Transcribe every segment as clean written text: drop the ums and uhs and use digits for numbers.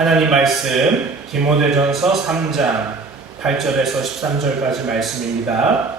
하나님 말씀 디모데전서 3장 8절에서 13절까지 말씀입니다.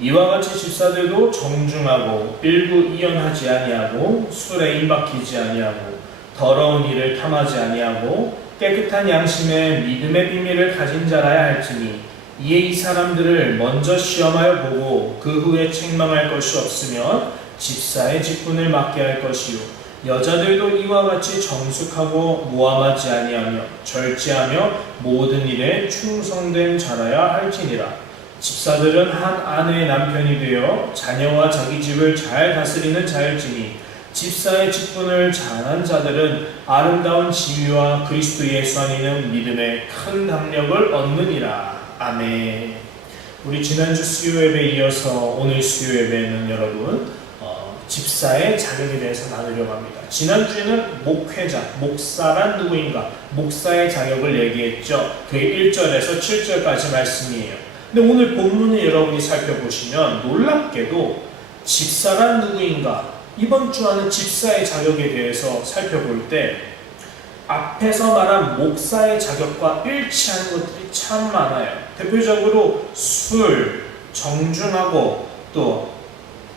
이와 같이 집사들도 정중하고 일구이연하지 아니하고 술에 임박히지 아니하고 더러운 일을 탐하지 아니하고 깨끗한 양심에 믿음의 비밀을 가진 자라야 할지니 이에 이 사람들을 먼저 시험하여 보고 그 후에 책망할 것이 없으면 집사의 직분을 맡게 할 것이요 여자들도 이와 같이 정숙하고 모함하지 아니하며 절제하며 모든 일에 충성된 자라야 할지니라. 집사들은 한 아내의 남편이 되어 자녀와 자기 집을 잘 다스리는 자일지니 집사의 직분을 잘한 자들은 아름다운 지위와 그리스도 예수 안에는 믿음의 큰 담력을 얻느니라. 아멘. 우리 지난주 수요 예배에 이어서 오늘 수요 예배는 여러분 집사의 자격에 대해서 나누려고 합니다. 지난주에는 목회자, 목사란 누구인가? 목사의 자격을 얘기했죠. 그게 1절에서 7절까지 말씀이에요. 근데 오늘 본문을 여러분이 살펴보시면 놀랍게도 집사란 누구인가? 이번 주와는 집사의 자격에 대해서 살펴볼 때 앞에서 말한 목사의 자격과 일치하는 것들이 참 많아요. 대표적으로 술, 정중하고 또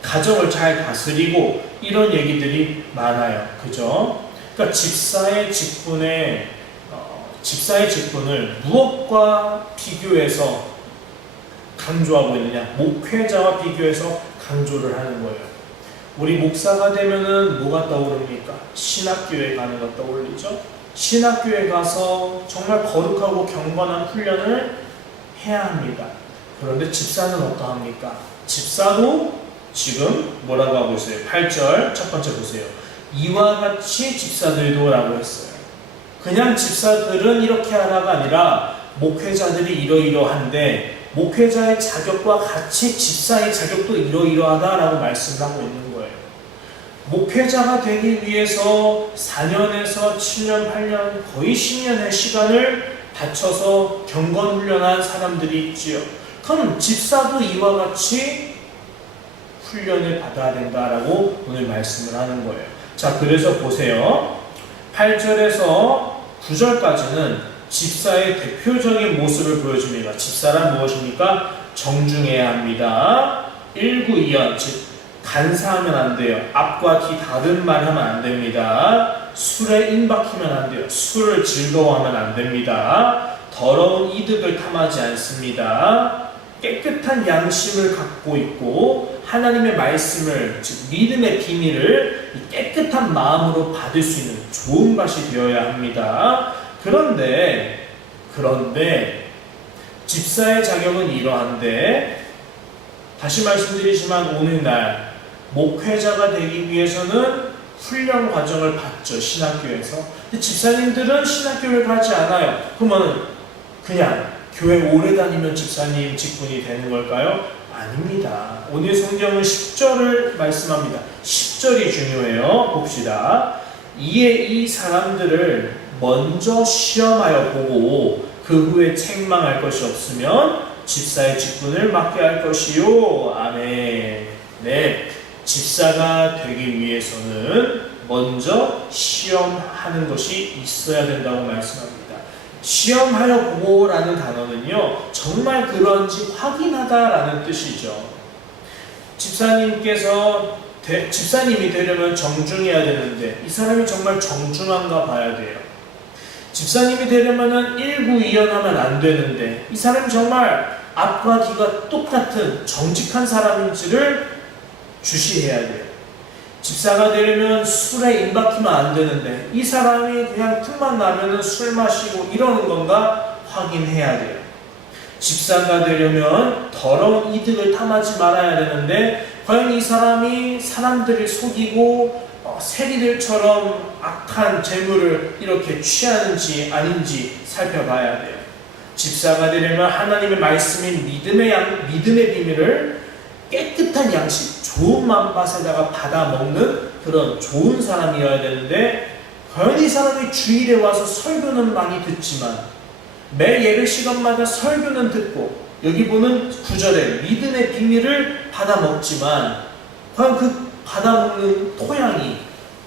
가정을 잘 다스리고 이런 얘기들이 많아요. 그죠? 그러니까 집사의 직분을 무엇과 비교해서 강조하고 있느냐? 목회자와 비교해서 강조를 하는 거예요. 우리 목사가 되면은 뭐가 떠오릅니까? 신학교에 가는 것 떠올리죠? 신학교에 가서 정말 거룩하고 경건한 훈련을 해야 합니다. 그런데 집사는 어떠합니까? 집사도 지금 뭐라고 하고 있어요? 8절 첫 번째 보세요. 이와 같이 집사들도 라고 했어요. 그냥 집사들은 이렇게 하라가 아니라 목회자들이 이러이러한데 목회자의 자격과 같이 집사의 자격도 이러이러하다라고 말씀을 하고 있는 거예요. 목회자가 되기 위해서 4년에서 7년, 8년, 거의 10년의 시간을 바쳐서 경건 훈련한 사람들이 있지요. 그럼 집사도 이와 같이 훈련을 받아야 된다라고 오늘 말씀을 하는 거예요. 자, 그래서 보세요. 8절에서 9절까지는 집사의 대표적인 모습을 보여줍니다. 집사란 무엇입니까? 정중해야 합니다. 일구이연, 즉 간사하면 안 돼요. 앞과 뒤 다른 말 하면 안 됩니다. 술에 임박히면 안 돼요. 술을 즐거워하면 안 됩니다. 더러운 이득을 탐하지 않습니다. 깨끗한 양심을 갖고 있고 하나님의 말씀을, 즉 믿음의 비밀을 깨끗한 마음으로 받을 수 있는 좋은 밭이 되어야 합니다. 그런데 집사의 자격은 이러한데 다시 말씀드리지만 오늘날 목회자가 되기 위해서는 훈련 과정을 받죠. 신학교에서. 근데 집사님들은 신학교를 가지 않아요. 그러면 그냥 교회 오래 다니면 집사님 직분이 되는 걸까요? 아닙니다. 오늘 성경은 10절을 말씀합니다. 10절이 중요해요. 봅시다. 이에 이 사람들을 먼저 시험하여 보고 그 후에 책망할 것이 없으면 집사의 직분을 맡게 할 것이요. 아멘. 네, 집사가 되기 위해서는 먼저 시험하는 것이 있어야 된다고 말씀합니다. 시험하여 보고라는 단어는요, 정말 그런지 확인하다라는 뜻이죠. 집사님이 되려면 정중해야 되는데 이 사람이 정말 정중한가 봐야 돼요. 집사님이 되려면 일구이연하면 안 되는데 이 사람이 정말 앞과 뒤가 똑같은 정직한 사람인지를 주시해야 돼요. 집사가 되려면 술에 임박히면 안 되는데 이 사람이 그냥 틈만 나면 술 마시고 이러는 건가 확인해야 돼요. 집사가 되려면 더러운 이득을 탐하지 말아야 되는데 과연 이 사람이 사람들을 속이고 세리들처럼 악한 재물을 이렇게 취하는지 아닌지 살펴봐야 돼요. 집사가 되려면 하나님의 말씀인 믿음의 비밀을 깨끗한 양식, 좋은 맘밭에다가 받아 먹는 그런 좋은 사람이어야 되는데 과연 이 사람이 주일에 와서 설교는 많이 듣지만 매 예배 시간마다 설교는 듣고 여기 보는 9절에 믿음의 비밀을 받아 먹지만 과연 그 받아 먹는 토양이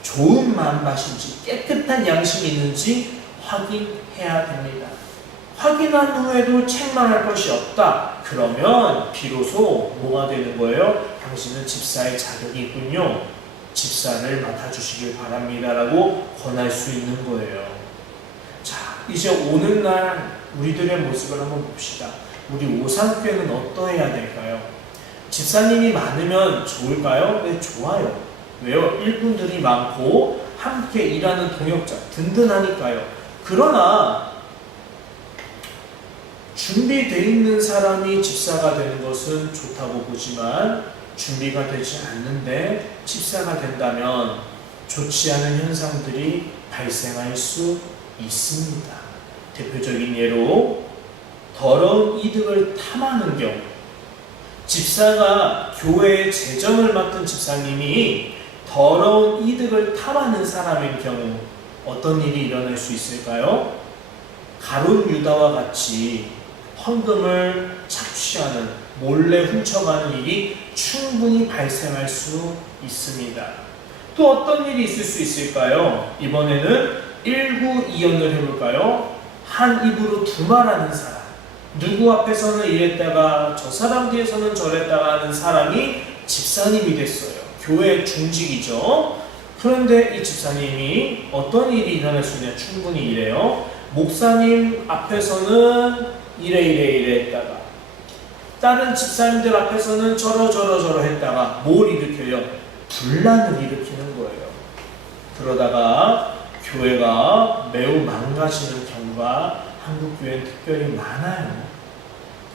좋은 맘밭인지 깨끗한 양심이 있는지 확인해야 됩니다. 확인한 후에도 책망할 것이 없다. 그러면 비로소 뭐가 되는 거예요? 당신은 집사의 자격이 있군요. 집사를 맡아주시길 바랍니다. 라고 권할 수 있는 거예요. 자, 이제 오는 날 우리들의 모습을 한번 봅시다. 우리 오산교회는 어떠해야 될까요? 집사님이 많으면 좋을까요? 네, 좋아요. 왜요? 일꾼들이 많고 함께 일하는 동역자 든든하니까요. 그러나 준비되어 있는 사람이 집사가 되는 것은 좋다고 보지만 준비가 되지 않는데 집사가 된다면 좋지 않은 현상들이 발생할 수 있습니다. 대표적인 예로 더러운 이득을 탐하는 경우, 집사가 교회의 재정을 맡은 집사님이 더러운 이득을 탐하는 사람인 경우 어떤 일이 일어날 수 있을까요? 가룟 유다와 같이 헌금을 착취하는, 몰래 훔쳐가는 일이 충분히 발생할 수 있습니다. 또 어떤 일이 있을 수 있을까요? 이번에는 1구2연을 해볼까요? 한 입으로 두 말하는 사람, 누구 앞에서는 이랬다가 저 사람 뒤에서는 저랬다가 하는 사람이 집사님이 됐어요. 교회 중직이죠. 그런데 이 집사님이 어떤 일이 일어날 수 있냐? 충분히 이래요. 목사님 앞에서는 이래 했다가 다른 집사님들 앞에서는 저러 했다가 뭘 일으켜요? 분란을 일으키는 거예요. 그러다가 교회가 매우 망가지는 경우가 한국교회는 특별히 많아요.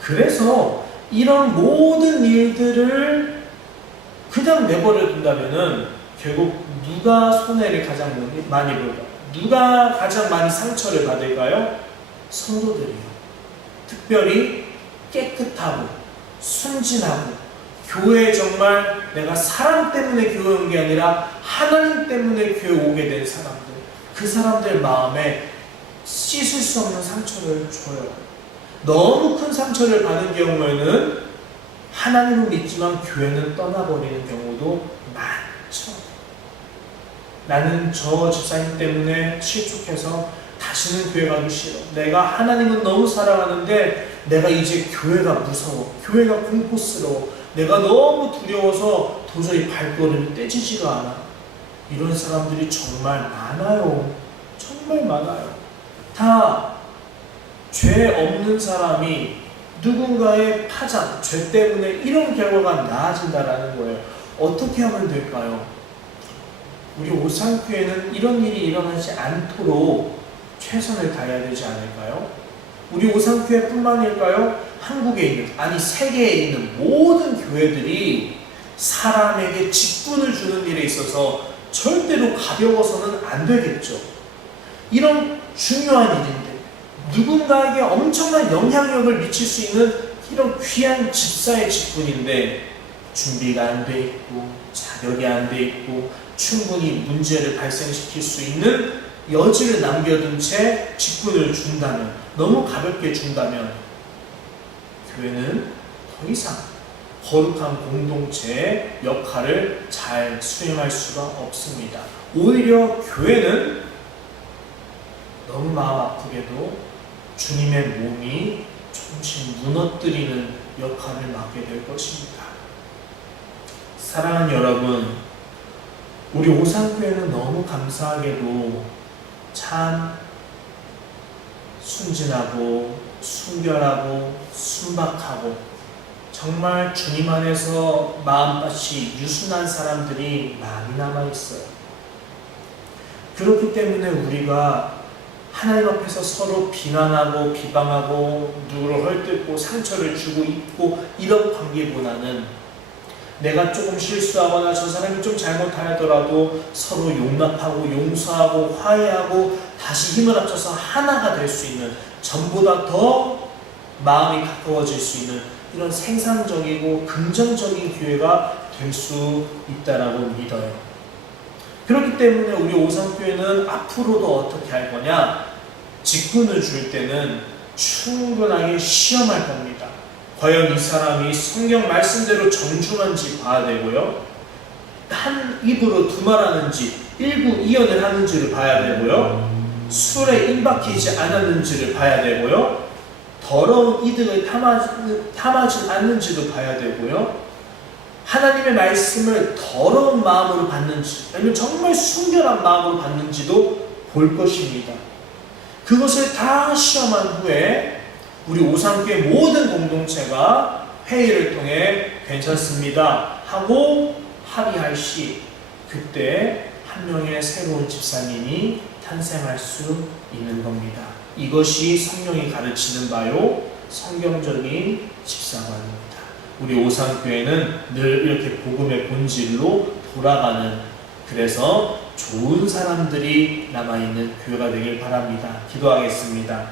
그래서 이런 모든 일들을 그냥 내버려 둔다면은 결국 누가 손해를 가장 많이 볼까요? 누가 가장 많이 상처를 받을까요? 성도들이요. 특별히 깨끗하고 순진하고 교회에 정말 내가 사람 때문에 교회 온 게 아니라 하나님 때문에 교회 오게 된 사람들, 그 사람들 마음에 씻을 수 없는 상처를 줘요. 너무 큰 상처를 받은 경우에는 하나님을 믿지만 교회는 떠나버리는 경우도 많죠. 나는 저 집사님 때문에 실족해서 다시는 교회 가기 싫어. 내가 하나님은 너무 사랑하는데 내가 이제 교회가 무서워. 교회가 공포스러워. 내가 너무 두려워서 도저히 발걸음이 떼지지가 않아. 이런 사람들이 정말 많아요. 정말 많아요. 다 죄 없는 사람이 누군가의 파장, 죄 때문에 이런 결과가 나아진다라는 거예요. 어떻게 하면 될까요? 우리 오산교회는 이런 일이 일어나지 않도록 최선을 다해야 되지 않을까요? 우리 오산교회뿐만일까요? 한국에 있는, 아니 세계에 있는 모든 교회들이 사람에게 직분을 주는 일에 있어서 절대로 가벼워서는 안 되겠죠. 이런 중요한 일인데 누군가에게 엄청난 영향력을 미칠 수 있는 이런 귀한 집사의 직분인데 준비가 안 돼 있고 자격이 안 돼 있고 충분히 문제를 발생시킬 수 있는 여지를 남겨둔 채 직분을 준다면, 너무 가볍게 준다면 교회는 더 이상 거룩한 공동체의 역할을 잘 수행할 수가 없습니다. 오히려 교회는 너무 마음 아프게도 주님의 몸이 조금씩 무너뜨리는 역할을 맡게 될 것입니다. 사랑하는 여러분, 우리 오산교회는 너무 감사하게도 참 순진하고 순결하고 순박하고 정말 주님 안에서 마음밭이 유순한 사람들이 많이 남아있어요. 그렇기 때문에 우리가 하나님 앞에서 서로 비난하고 비방하고 누구를 헐뜯고 상처를 주고 있고 이런 관계보다는 내가 조금 실수하거나 저 사람이 좀 잘못하더라도 서로 용납하고 용서하고 화해하고 다시 힘을 합쳐서 하나가 될 수 있는, 전보다 더 마음이 가까워질 수 있는 이런 생산적이고 긍정적인 교회가 될 수 있다라고 믿어요. 그렇기 때문에 우리 오산교회는 앞으로도 어떻게 할 거냐? 직분을 줄 때는 충분하게 시험할 겁니다. 과연 이 사람이 성경 말씀대로 정중한지 봐야 되고요. 한 입으로 두 말하는지 1구2연을 하는지를 봐야 되고요. 술에 임박히지 않았는지를 봐야 되고요. 더러운 이득을 탐하지 않는지도 봐야 되고요. 하나님의 말씀을 더러운 마음으로 받는지 아니면 정말 순결한 마음으로 받는지도 볼 것입니다. 그것을 다 시험한 후에 우리 오상교회 모든 공동체가 회의를 통해 괜찮습니다 하고 합의할 시, 그때 한 명의 새로운 집사님이 탄생할 수 있는 겁니다. 이것이 성령이 가르치는 바요 성경적인 집사관입니다. 우리 오상교회는 늘 이렇게 복음의 본질로 돌아가는, 그래서 좋은 사람들이 남아있는 교회가 되길 바랍니다. 기도하겠습니다.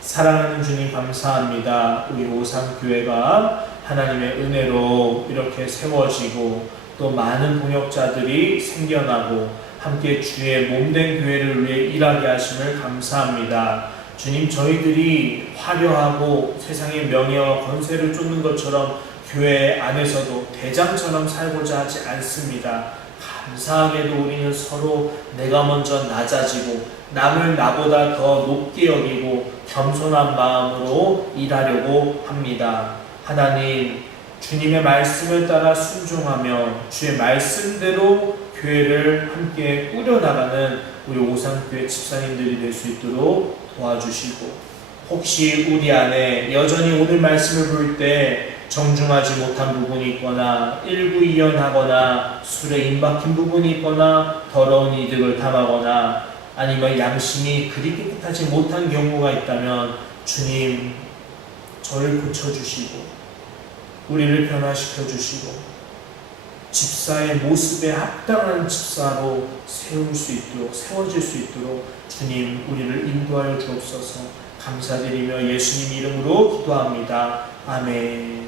사랑하는 주님 감사합니다. 우리 오상교회가 하나님의 은혜로 이렇게 세워지고 또 많은 동역자들이 생겨나고 함께 주의 몸된 교회를 위해 일하게 하심을 감사합니다. 주님, 저희들이 화려하고 세상의 명예와 권세를 쫓는 것처럼 교회 안에서도 대장처럼 살고자 하지 않습니다. 감사하게도 우리는 서로 내가 먼저 낮아지고 남을 나보다 더 높게 여기고 겸손한 마음으로 일하려고 합니다. 하나님, 주님의 말씀을 따라 순종하며 주의 말씀대로 교회를 함께 꾸려나가는 우리 오상교회 집사님들이 될 수 있도록 도와주시고, 혹시 우리 안에 여전히 오늘 말씀을 볼 때 정중하지 못한 부분이 있거나 일구이연하거나 술에 임박힌 부분이 있거나 더러운 이득을 탐하거나 아니면 양심이 그리 깨끗하지 못한 경우가 있다면 주님, 저를 고쳐주시고 우리를 변화시켜 주시고 집사의 모습에 합당한 집사로 세워질 수 있도록 주님, 우리를 인도하여 주옵소서. 감사드리며 예수님 이름으로 기도합니다. 아멘.